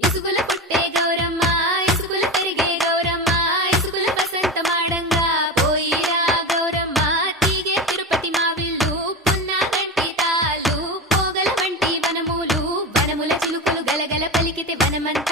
ఇసుగుల పుట్టే గౌరమ్మ ఇసుగుల పెరిగే గౌరమ్మ ఇసుగుల వసంత మాడంగా పోయిరా గౌరమ్మ తీగే తిరుపతి మావిల్లు పున్న గంటి తాలు పోగల వంటి వనములు వనముల చిలుకలు గలగల పలికితే వనమంత